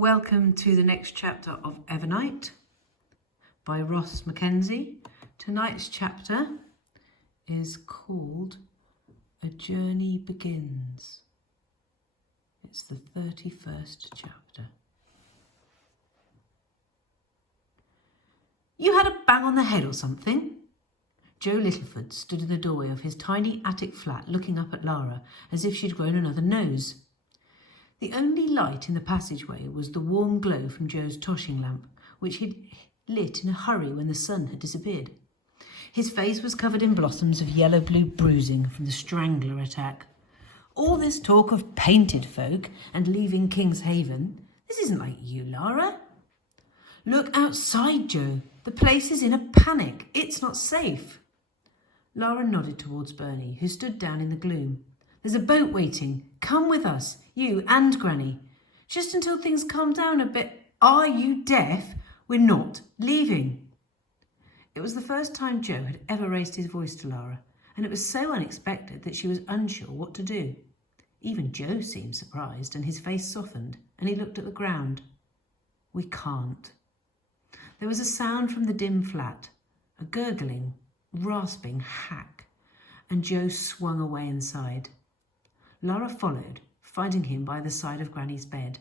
Welcome to the next chapter of EVERNIGHT by Ross Mackenzie. Tonight's chapter is called A Journey Begins. It's the 31st chapter. You had a bang on the head or something? Joe Littleford stood in the doorway of his tiny attic flat looking up at Lara as if she'd grown another nose. The only light in the passageway was the warm glow from Joe's toshing lamp, which he'd lit in a hurry when the sun had disappeared. His face was covered in blossoms of yellow-blue bruising from the strangler attack. All this talk of painted folk and leaving King's Haven, this isn't like you, Lara. Look outside, Joe. The place is in a panic. It's not safe. Lara nodded towards Bernie, who stood down in the gloom. There's a boat waiting. Come with us, you and Granny. Just until things calm down a bit. Are you deaf? We're not leaving. It was the first time Joe had ever raised his voice to Lara, and it was so unexpected that she was unsure what to do. Even Joe seemed surprised, and his face softened, and he looked at the ground. We can't. There was a sound from the dim flat, a gurgling, rasping hack, and Joe swung away inside. Lara followed, finding him by the side of Granny's bed.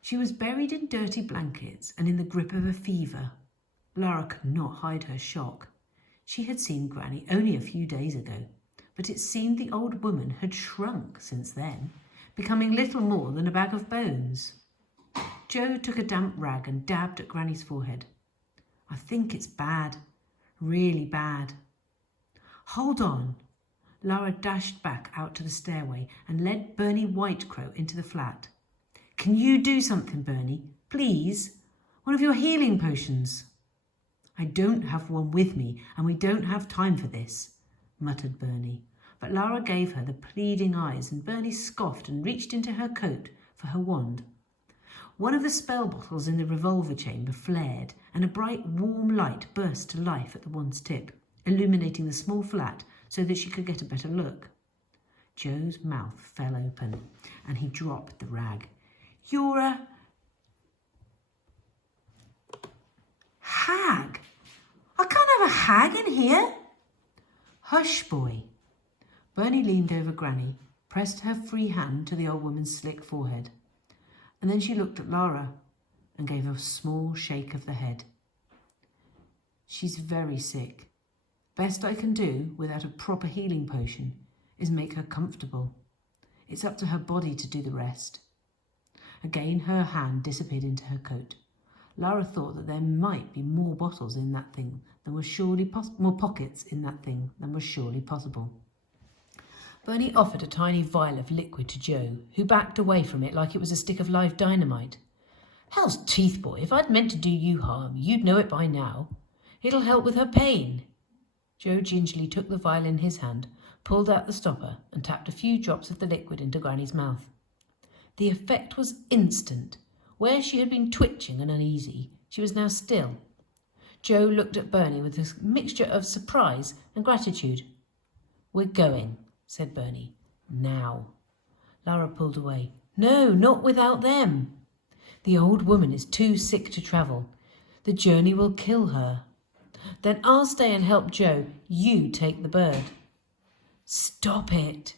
She was buried in dirty blankets and in the grip of a fever. Lara could not hide her shock. She had seen Granny only a few days ago, but it seemed the old woman had shrunk since then, becoming little more than a bag of bones. Joe took a damp rag and dabbed at Granny's forehead. I think it's bad, really bad. Hold on. Lara dashed back out to the stairway and led Bernie Whitecrow into the flat. Can you do something, Bernie? Please? One of your healing potions. I don't have one with me, and we don't have time for this, muttered Bernie. But Lara gave her the pleading eyes, and Bernie scoffed and reached into her coat for her wand. One of the spell bottles in the revolver chamber flared, and a bright, warm light burst to life at the wand's tip, illuminating the small flat so that she could get a better look. Joe's mouth fell open, and he dropped the rag. You're a hag. I can't have a hag in here. Hush, boy. Bernie leaned over Granny, pressed her free hand to the old woman's slick forehead, and then she looked at Lara and gave a small shake of the head. She's very sick. Best I can do without a proper healing potion is make her comfortable. It's up to her body to do the rest. Again her hand disappeared into her coat. Lara thought that there might be more bottles in that thing than was surely more pockets in that thing than was surely possible. Bernie offered a tiny vial of liquid to Joe, who backed away from it like it was a stick of live dynamite. Hell's teeth, boy, if I'd meant to do you harm, you'd know it by now. It'll help with her pain. Joe gingerly took the vial in his hand, pulled out the stopper, and tapped a few drops of the liquid into Granny's mouth. The effect was instant. Where she had been twitching and uneasy, she was now still. Joe looked at Bernie with a mixture of surprise and gratitude. We're going, said Bernie. Now. Lara pulled away. No, not without them. The old woman is too sick to travel. The journey will kill her. Then I'll stay and help Joe. You take the bird. Stop it.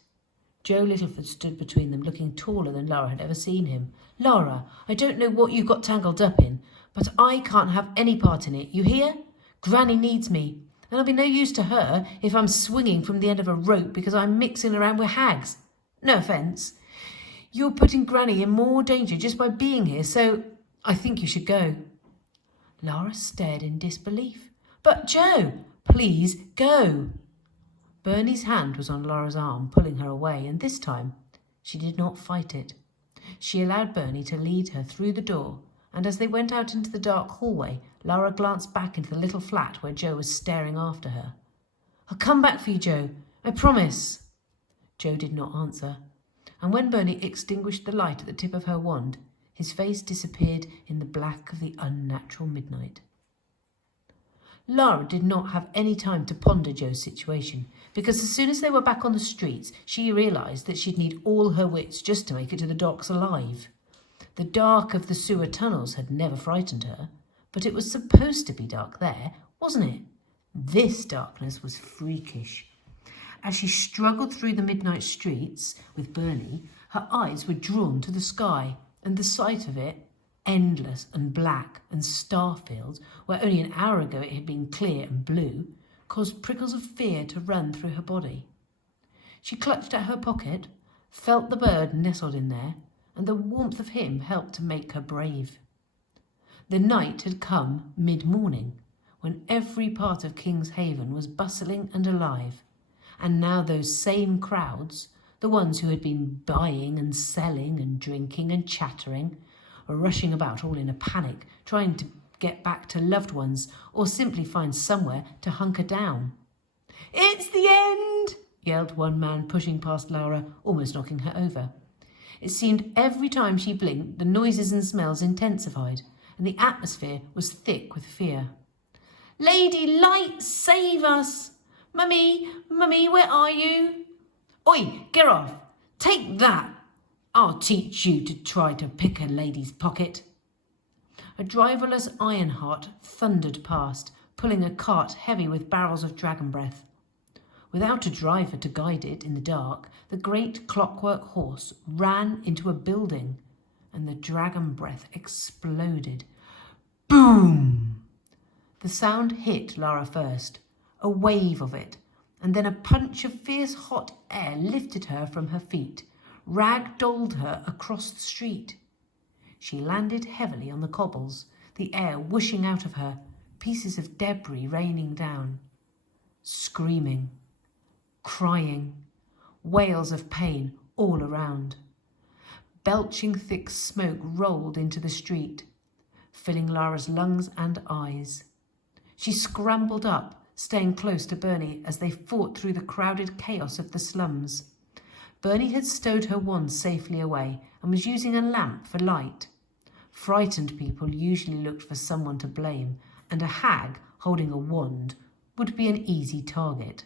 Joe Littleford stood between them, looking taller than Lara had ever seen him. Lara, I don't know what you got tangled up in, but I can't have any part in it. You hear? Granny needs me, and I'll be no use to her if I'm swinging from the end of a rope because I'm mixing around with hags. No offence. You're putting Granny in more danger just by being here, so I think you should go. Lara stared in disbelief. But Joe, please go. Bernie's hand was on Lara's arm, pulling her away, and this time she did not fight it. She allowed Bernie to lead her through the door, and as they went out into the dark hallway, Lara glanced back into the little flat where Joe was staring after her. I'll come back for you, Joe. I promise. Joe did not answer, and when Bernie extinguished the light at the tip of her wand, his face disappeared in the black of the unnatural midnight. Lara did not have any time to ponder Joe's situation, because as soon as they were back on the streets, she realised that she'd need all her wits just to make it to the docks alive. The dark of the sewer tunnels had never frightened her, but it was supposed to be dark there, wasn't it? This darkness was freakish. As she struggled through the midnight streets with Bernie, her eyes were drawn to the sky, and the sight of it, endless and black and star-filled, where only an hour ago it had been clear and blue, caused prickles of fear to run through her body. She clutched at her pocket, felt the bird nestled in there, and the warmth of him helped to make her brave. The night had come mid-morning, when every part of King's Haven was bustling and alive, and now those same crowds, the ones who had been buying and selling and drinking and chattering, were rushing about all in a panic, trying to get back to loved ones or simply find somewhere to hunker down. "It's the end!" yelled one man, pushing past Lara, almost knocking her over. It seemed every time she blinked, the noises and smells intensified, and the atmosphere was thick with fear. "Lady Light, save us! Mummy, Mummy, where are you? Oi, get off! Take that! I'll teach you to try to pick a lady's pocket." A driverless Ironheart thundered past, pulling a cart heavy with barrels of dragon breath. Without a driver to guide it in the dark, the great clockwork horse ran into a building, and the dragon breath exploded. Boom! The sound hit Lara first, a wave of it, and then a punch of fierce hot air lifted her from her feet, rag-dolled her across the street. She landed heavily on the cobbles, the air whooshing out of her, pieces of debris raining down. Screaming, crying, wails of pain all around. Belching thick smoke rolled into the street, filling Lara's lungs and eyes. She scrambled up, staying close to Bernie as they fought through the crowded chaos of the slums. Bernie had stowed her wand safely away and was using a lamp for light. Frightened people usually looked for someone to blame, and a hag holding a wand would be an easy target.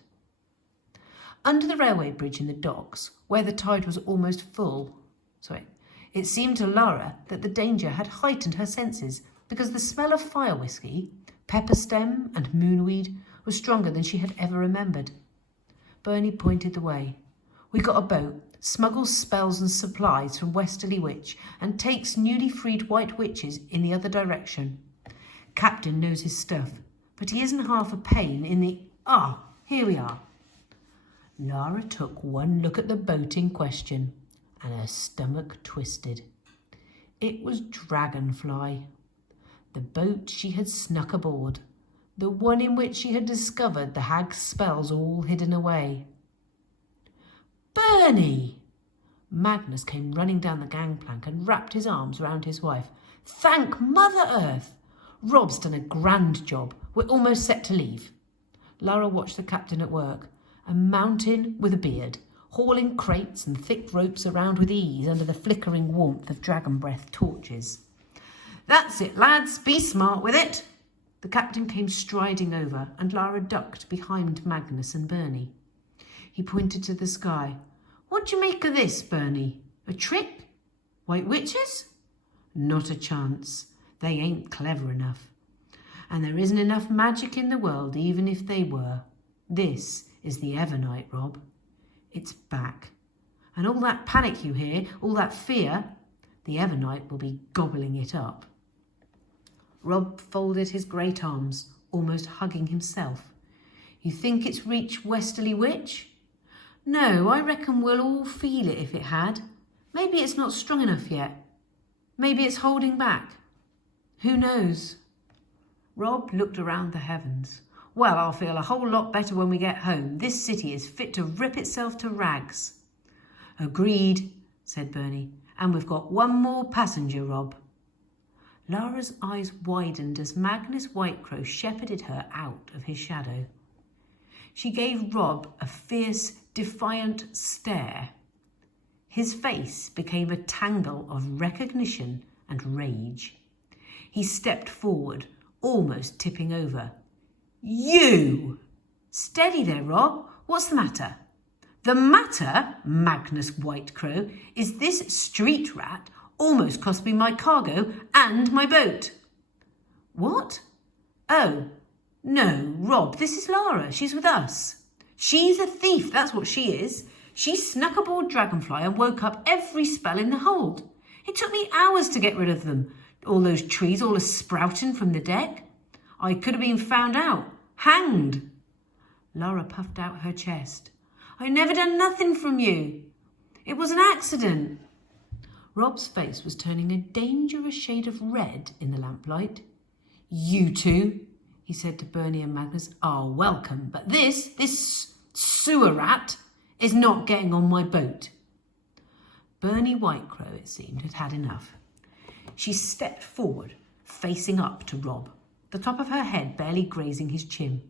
Under the railway bridge in the docks, where the tide was almost full, it seemed to Lara that the danger had heightened her senses because the smell of fire whiskey, pepper stem and moonweed was stronger than she had ever remembered. Bernie pointed the way. "We got a boat, smuggles spells and supplies from Westerly Witch and takes newly freed white witches in the other direction. Captain knows his stuff, but he isn't half a pain in the... here we are." Lara took one look at the boat in question, and her stomach twisted. It was Dragonfly, the boat she had snuck aboard, the one in which she had discovered the hag's spells all hidden away. "Bernie!" Magnus came running down the gangplank and wrapped his arms round his wife. "Thank Mother Earth! Rob's done a grand job. We're almost set to leave." Lara watched the captain at work, a mountain with a beard, hauling crates and thick ropes around with ease under the flickering warmth of dragon breath torches. "That's it, lads. Be smart with it." The captain came striding over, and Lara ducked behind Magnus and Bernie. He pointed to the sky. "What do you make of this, Bernie? A trick? White witches? Not a chance. They ain't clever enough. And there isn't enough magic in the world, even if they were. This is the EVERNIGHT, Rob. It's back. And all that panic you hear, all that fear, the EVERNIGHT will be gobbling it up." Rob folded his great arms, almost hugging himself. "You think it's reached Westerly Witch? No, I reckon we'll all feel it if it had. Maybe it's not strong enough yet. Maybe it's holding back. Who knows?" Rob looked around the heavens. "Well, I'll feel a whole lot better when we get home. This city is fit to rip itself to rags." "Agreed," said Bernie. "And we've got one more passenger, Rob." Lara's eyes widened as Magnus Whitecrow shepherded her out of his shadow. She gave Rob a fierce, defiant stare. His face became a tangle of recognition and rage. He stepped forward, almost tipping over. "You!" "Steady there, Rob. What's the matter?" "The matter, Magnus Whitecrow, is this street rat Almost cost me my cargo and my boat." "What? Oh, no, Rob, this is Lara. She's with us." "She's a thief, that's what she is. She snuck aboard Dragonfly and woke up every spell in the hold. It took me hours to get rid of them, all those trees all a-sprouting from the deck. I could have been found out, hanged." Lara puffed out her chest. "I never done nothing from you. It was an accident." Rob's face was turning a dangerous shade of red in the lamplight. "You two," he said to Bernie and Magnus, "are welcome, but this sewer rat is not getting on my boat." Bernie Whitecrow, it seemed, had had enough. She stepped forward, facing up to Rob, the top of her head barely grazing his chin.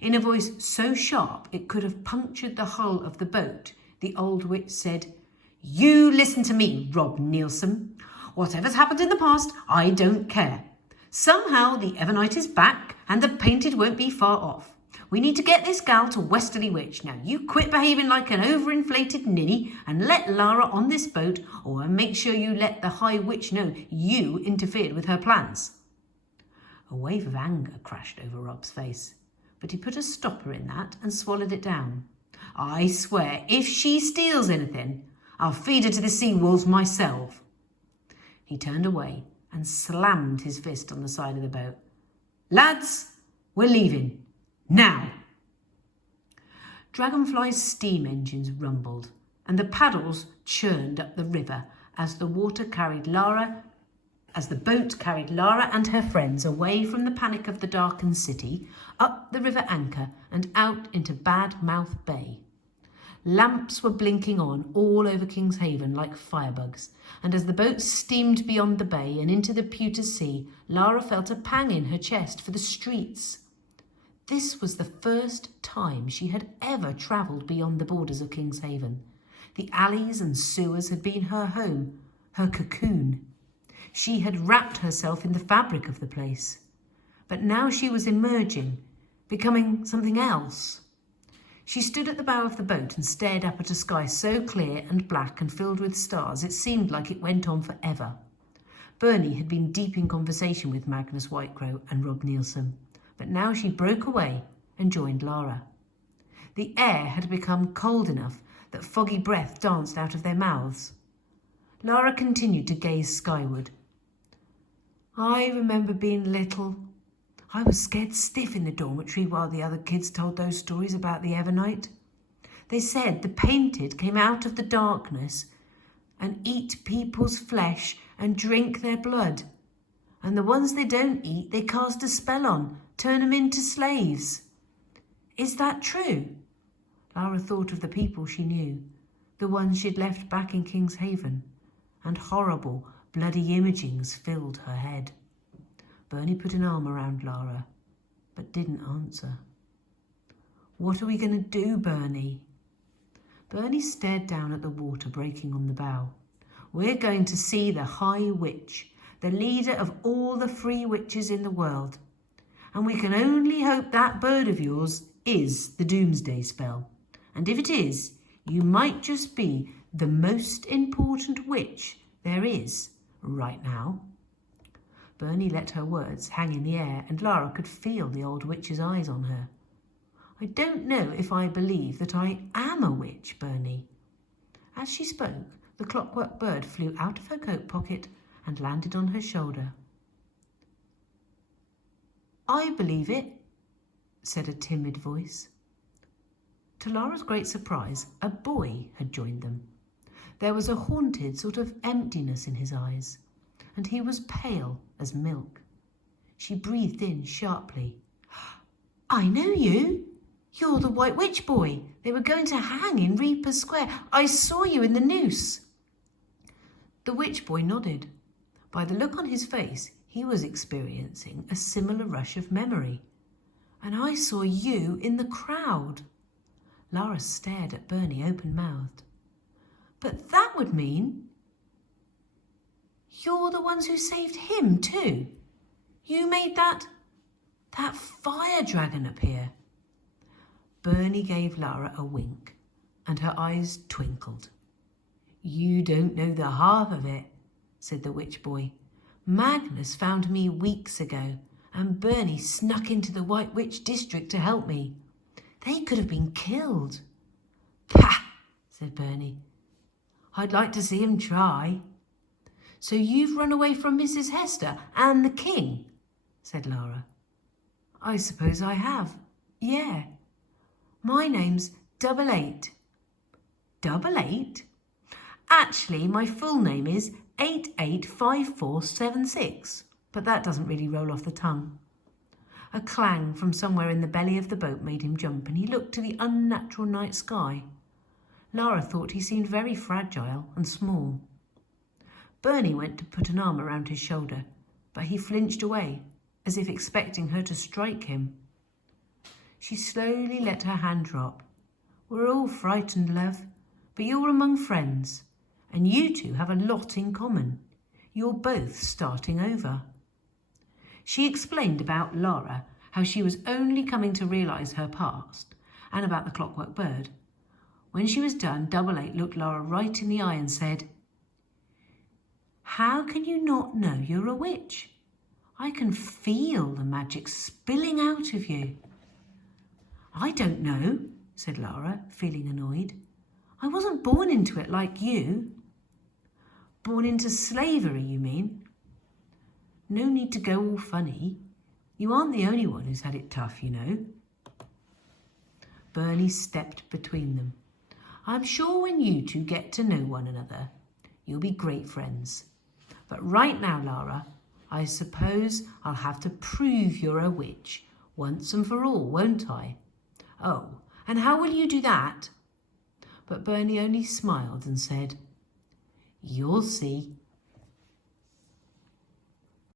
In a voice so sharp it could have punctured the hull of the boat, the old witch said, "You listen to me, Rob Nielsen. Whatever's happened in the past, I don't care. Somehow the Evernight is back and the Painted won't be far off. We need to get this gal to Westerly Witch. Now you quit behaving like an overinflated ninny and let Lara on this boat, or make sure you let the High Witch know you interfered with her plans." A wave of anger crashed over Rob's face, but he put a stopper in that and swallowed it down. "I swear, if she steals anything, I'll feed her to the sea wolves myself." He turned away and slammed his fist on the side of the boat. "Lads, we're leaving. Now!" Dragonfly's steam engines rumbled and the paddles churned up the river as the boat carried Lara and her friends away from the panic of the darkened city, up the river anchor and out into Badmouth Bay. Lamps were blinking on all over Kingshaven like firebugs, and as the boat steamed beyond the bay and into the Pewter Sea, Lara felt a pang in her chest for the streets. This was the first time she had ever travelled beyond the borders of Kingshaven. The alleys and sewers had been her home, her cocoon. She had wrapped herself in the fabric of the place. But now she was emerging, becoming something else. She stood at the bow of the boat and stared up at a sky so clear and black and filled with stars it seemed like it went on forever. Bernie had been deep in conversation with Magnus Whitecrow and Rob Nielsen, but now she broke away and joined Lara. The air had become cold enough that foggy breath danced out of their mouths. Lara continued to gaze skyward. "I remember being little. I was scared stiff in the dormitory while the other kids told those stories about the Evernight. They said the Painted came out of the darkness and eat people's flesh and drink their blood. And the ones they don't eat, they cast a spell on, turn them into slaves. Is that true?" Lara thought of the people she knew, the ones she'd left back in Kingshaven, and horrible, bloody imagings filled her head. Bernie put an arm around Lara, but didn't answer. "What are we going to do, Bernie?" Bernie stared down at the water breaking on the bow. "We're going to see the High Witch, the leader of all the free witches in the world. And we can only hope that bird of yours is the Doomsday Spell. And if it is, you might just be the most important witch there is right now." Bernie let her words hang in the air, and Lara could feel the old witch's eyes on her. "I don't know if I believe that I am a witch, Bernie." As she spoke, the clockwork bird flew out of her coat pocket and landed on her shoulder. "I believe it," said a timid voice. To Lara's great surprise, a boy had joined them. There was a haunted sort of emptiness in his eyes, and he was pale as milk. She breathed in sharply. "I know you. You're the White Witch boy they were going to hang in Reaper Square. I saw you in the noose." The witch boy nodded. By the look on his face, he was experiencing a similar rush of memory. "And I saw you in the crowd." Lara stared at Bernie open-mouthed. "But that would mean you're the ones who saved him too. You made that fire dragon appear." Bernie gave Lara a wink, and her eyes twinkled. "You don't know the half of it. said the witch boy. Magnus found me weeks ago, and Bernie snuck into the White Witch district to help me. They could have been killed. Pah, said Bernie. I'd like to see him try. So you've run away from Mrs. Hester and the king, said Lara. I suppose I have, yeah. My name's 88. 88? Actually, my full name is 885476, but that doesn't really roll off the tongue. A clang from somewhere in the belly of the boat made him jump, and he looked to the unnatural night sky. Lara thought he seemed very fragile and small. Bernie went to put an arm around his shoulder, but he flinched away, as if expecting her to strike him. She slowly let her hand drop. We're all frightened, love, but you're among friends, and you two have a lot in common. You're both starting over. She explained about Lara, how she was only coming to realise her past, and about the clockwork bird. When she was done, 88 looked Lara right in the eye and said, How can you not know you're a witch? I can feel the magic spilling out of you. I don't know, said Lara, feeling annoyed. I wasn't born into it like you. Born into slavery, you mean? No need to go all funny. You aren't the only one who's had it tough, you know. Bernie stepped between them. I'm sure when you two get to know one another, you'll be great friends. But right now, Lara, I suppose I'll have to prove you're a witch once and for all, won't I? Oh, and how will you do that? But Bernie only smiled and said, You'll see.